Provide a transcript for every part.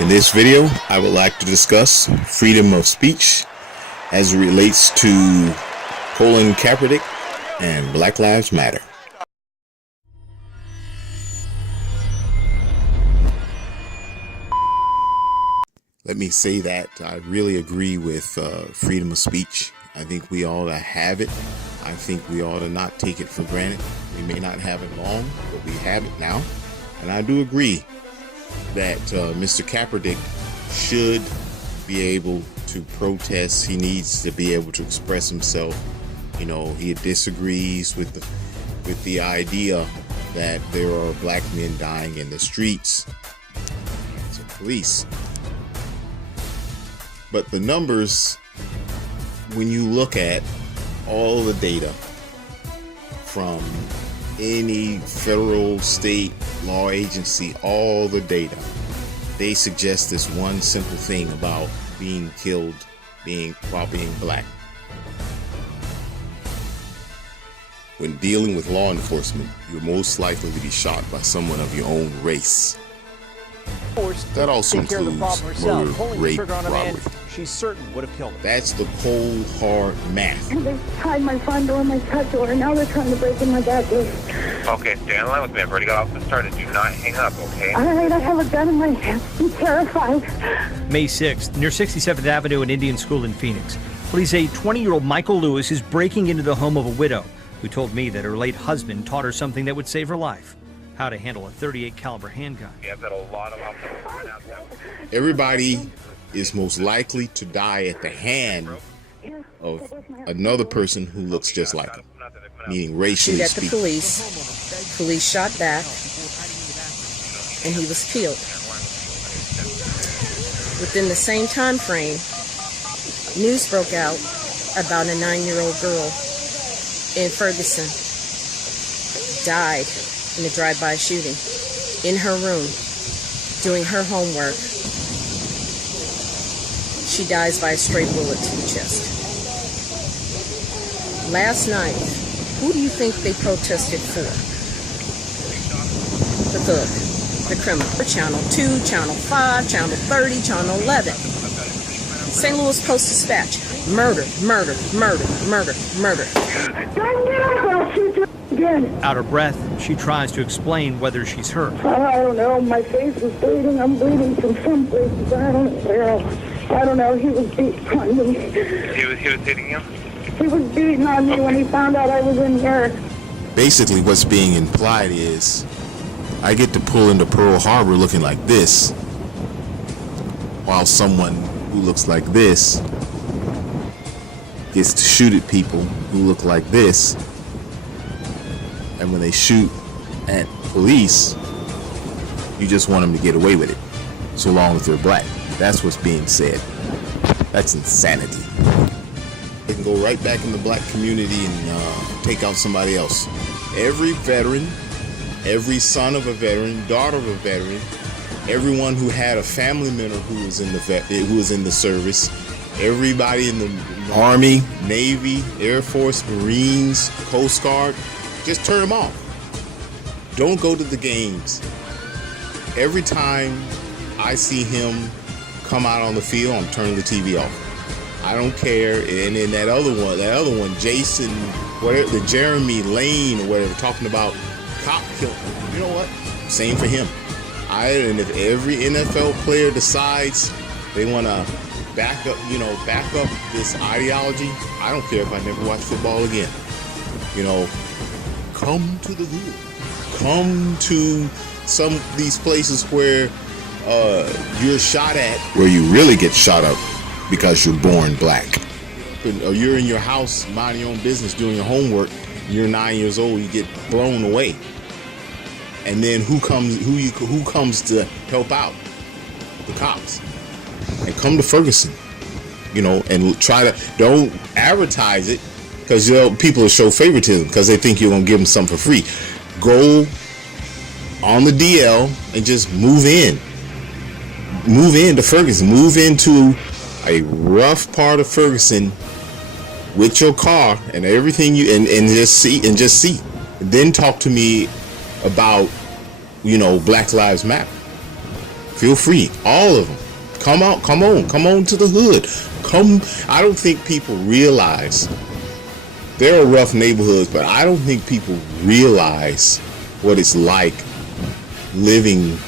In this video, I would like to discuss freedom of speech as it relates to Colin Kaepernick and Black Lives Matter. Let me say that I really agree with freedom of speech. I think we ought to have it. I think we ought to not take it for granted. We may not have it long, but we have it now. And I do agree that Mr. Kaepernick should be able to protest. He needs to be able to express himself. You know, he disagrees with the idea that there are black men dying in the streets. It's the police. But the numbers, when you look at all the data from any federal, state, law agency, all the data, they suggest this one simple thing about being killed, being black. When dealing with law enforcement, you're most likely to be shot by someone of your own race. That also includes murder, rape, robbery. She certain would have killed him. That's the cold, hard math. They tied my front door, my cut door, and now they're trying to break in my back door. Okay, stay on the line with me. I've already got off the started. Do not hang up, okay? All right, I have a gun in my hand. I'm terrified. May 6th, near 67th Avenue and Indian School in Phoenix. Police say 20-year-old Michael Lewis is breaking into the home of a widow who told me that her late husband taught her something that would save her life: how to handle a .38 caliber handgun. Yeah, I've got a lot of options out there. Everybody is most likely to die at the hand of another person who looks just like him, meaning racially Shoot at the speaking. police shot back, and he was killed. Within the same time frame, news broke out about a 9-year-old girl in Ferguson died in a drive-by shooting in her room doing her homework. She dies by a stray bullet to the chest. Last night, who do you think they protested for? The thug, the criminal. Channel 2, Channel 5, Channel 30, Channel 11. St. Louis Post-Dispatch. Murder, murder, murder, murder, murder. Don't get up, I'll shoot you again. Out of breath, she tries to explain whether she's hurt. I don't know. My face was bleeding. I'm bleeding from some places. I don't know. I don't know. He was beating on me. He was hitting you? He was beating on me when he found out I was in here. Basically, what's being implied is I get to pull into Pearl Harbor looking like this, while someone who looks like this gets to shoot at people who look like this. And when they shoot at police, you just want them to get away with it, so long as they're black. That's what's being said. That's insanity. They can go right back in the black community and take out somebody else. Every veteran, every son of a veteran, daughter of a veteran, everyone who had a family member who was in the service, everybody in the Army, Navy, Air Force, Marines, Coast Guard, just turn them off. Don't go to the games. Every time I see him come out on the field, I'm turning the TV off. I don't care. And then that other one, Jason, whatever, the Jeremy Lane or whatever, talking about cop killing. You know what? Same for him. And if every NFL player decides they want to back up this ideology, I don't care if I never watch football again. You know, come to the hood. Come to some of these places where you're shot at, where you really get shot up because you're born black. Or you're in your house minding your own business doing your homework, you're 9 years old, you get blown away. And then who comes to help out? The cops. And come to Ferguson, you know, and don't advertise it, because people will show favoritism because they think you're gonna give them something for free. Go on the DL and just move into Ferguson, move into a rough part of Ferguson with your car and everything and just see. And then talk to me about, Black Lives Matter. Feel free, all of them. Come out, come on to the hood. Come. I don't think people realize there are rough neighborhoods, but I don't think people realize what it's like living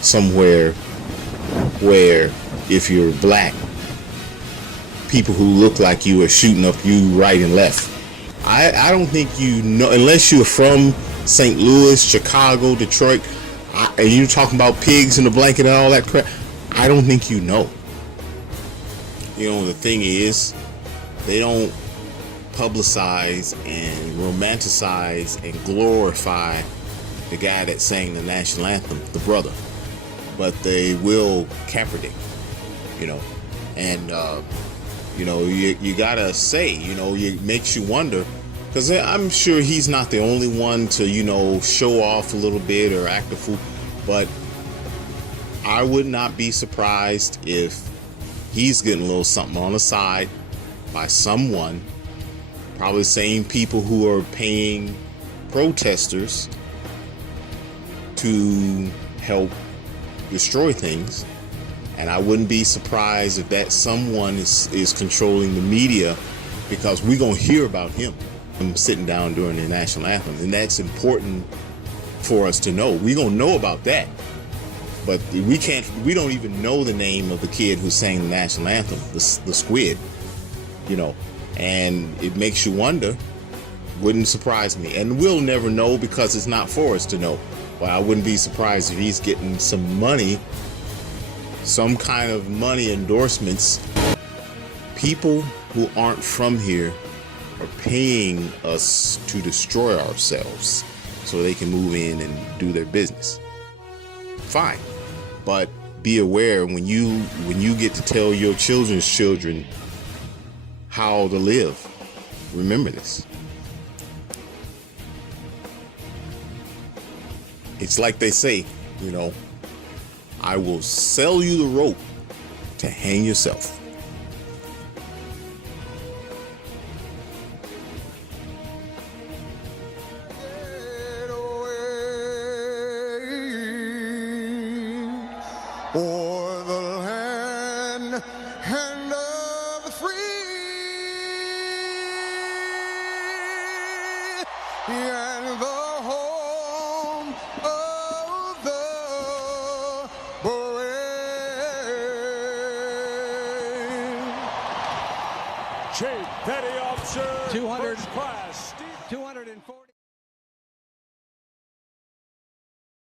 somewhere where if you're black, people who look like you are shooting up you right and left. I don't think you know, unless you're from St. Louis, Chicago, Detroit, and you're talking about pigs in the blanket and all that crap. I don't think you know. You know, the thing is, they don't publicize and romanticize and glorify the guy that sang the national anthem, the brother, but they will Kaepernick, you know, and you know, you gotta say, you know, it makes you wonder, because I'm sure he's not the only one to, you know, show off a little bit or act a fool, but I would not be surprised if he's getting a little something on the side by someone, probably the same people who are paying protesters to help destroy things. And I wouldn't be surprised if that someone is controlling the media, because we're going to hear about him sitting down during the national anthem. And that's important for us to know. We're going to know about that. But we don't even know the name of the kid who sang the national anthem, the squid, you know. And it makes you wonder. Wouldn't surprise me. And we'll never know because it's not for us to know. But I wouldn't be surprised if he's getting some money, some kind of money endorsements. People who aren't from here are paying us to destroy ourselves so they can move in and do their business. Fine. But be aware when you get to tell your children's children how to live. Remember this. It's like they say, you know, I will sell you the rope to hang yourself. O'er the land and of the free, and the home of the brave. Chief Petty Officer 200 First Class 240.